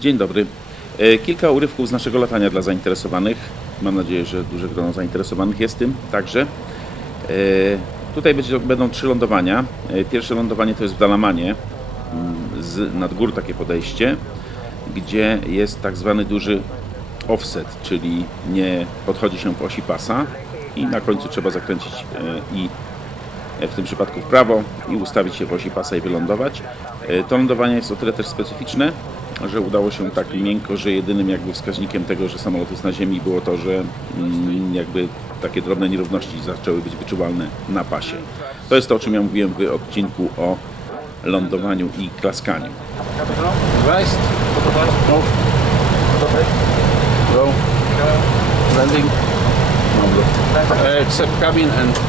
Dzień dobry. E, kilka urywków z naszego latania dla zainteresowanych. Mam nadzieję, że duże grono zainteresowanych jest tym także. E, tutaj będą trzy lądowania. E, pierwsze lądowanie to jest w Dalamanie, mm, z gór takie podejście, gdzie jest tak zwany duży offset, czyli nie podchodzi się w osi pasa i na końcu trzeba zakręcić i w tym przypadku w prawo i ustawić się w osi pasa i wylądować. To lądowanie jest o tyle też specyficzne, że udało się tak miękko, że jedynym jakby wskaźnikiem tego, że samolot jest na ziemi było to, że mm, jakby takie drobne nierówności zaczęły być wyczuwalne na pasie. To jest to, o czym ja mówiłem w odcinku o lądowaniu i klaskaniu. except cabin and 1000.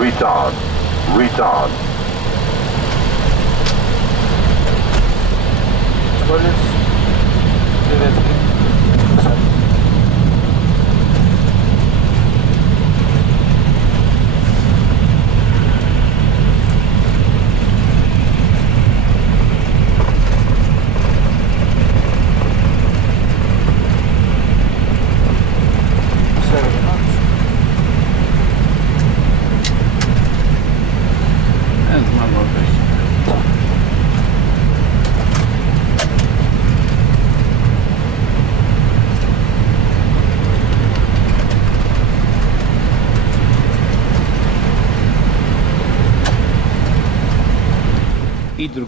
retard, retard. What is, it is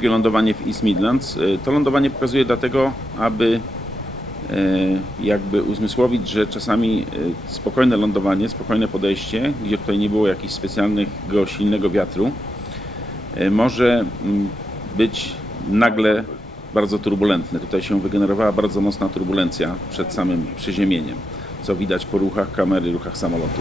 drugie lądowanie w East Midlands. E, to lądowanie pokazuje dlatego, aby e, jakby uzmysłowić, że czasami e, spokojne lądowanie, spokojne podejście, gdzie tutaj nie było jakiegoś specjalnego silnego wiatru, może mm, być nagle bardzo turbulentne. Tutaj się wygenerowała bardzo mocna turbulencja przed samym przyziemieniem, co widać po ruchach kamery, ruchach samolotu.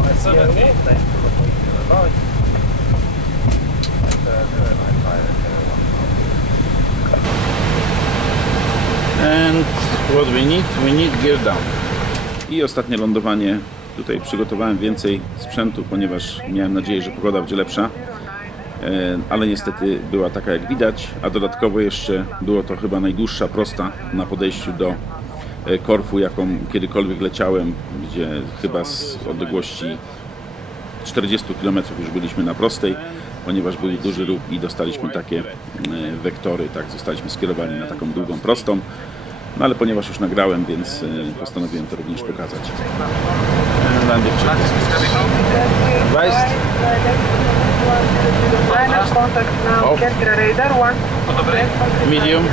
by to And what we need? We need gear down. I ostatnie lądowanie. Tutaj przygotowałem więcej sprzętu, ponieważ miałem nadzieję, że pogoda będzie lepsza e, ale niestety była taka jak widać, a dodatkowo jeszcze było to chyba najdłuższa prosta na podejściu do E, korfu, jaką kiedykolwiek leciałem, gdzie chyba z odległości 40 km już byliśmy na prostej, ponieważ był duży ruch i dostaliśmy takie e, wektory, tak, zostaliśmy skierowani na taką długą prostą. No ale ponieważ już nagrałem, więc e, postanowiłem to również pokazać. Contact now, oh. radar, one. Medium.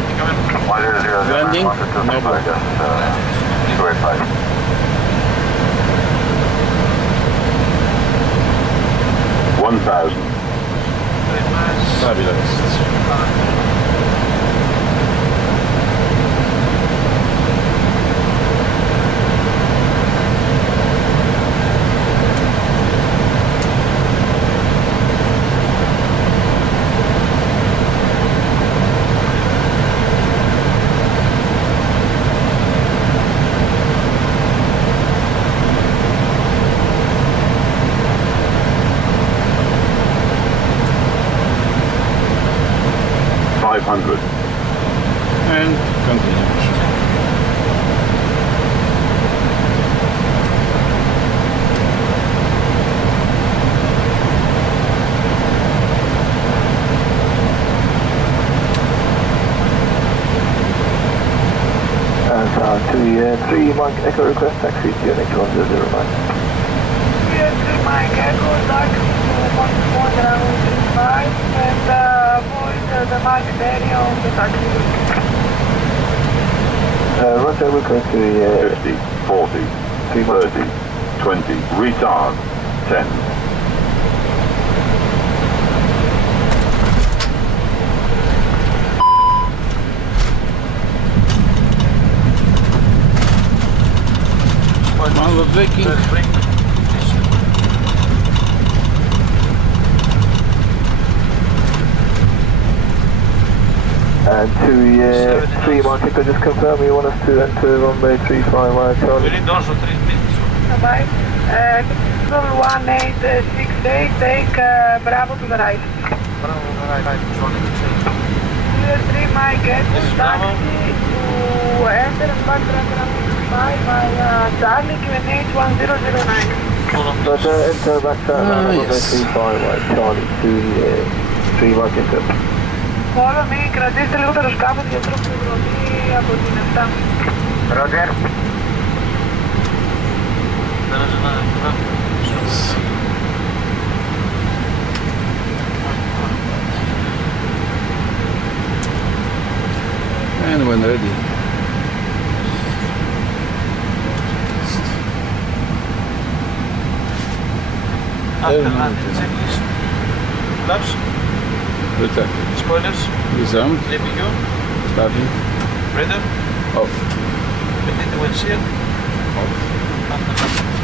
Landing. No problem. One thousand. Fabulous. 500 and continues. Uh, three, uh, three Mike Echo request taxi unit 1009. Yes, Mike Echo taxi 1405 and uh, uh, roger, we're going to... Uh, 50, 40, 30, 20, retard, 10. Van Viking. And two year, three Monte, could just confirm you want us to enter runway 351 Charlie? three, doors for three minutes. Bye-bye. Uh, 1868, uh, take uh, Bravo to the right. Bravo to the right, Charlie, 3 Mike, enter taxi to enter back by uh, 1009. But uh, enter back to uh, Charlie, 2 uh, 3 Mike, Όλα μην κρατήστε λίγο τα ρουσκά από διατροφή από την 7. Ρόντζερ. Πέρασε να And when ready. After that, checklist. Laps. Luta. É. Spoilers. Visão. Clipping Starting. Rhythm. Off. Repeat the windshield. Off.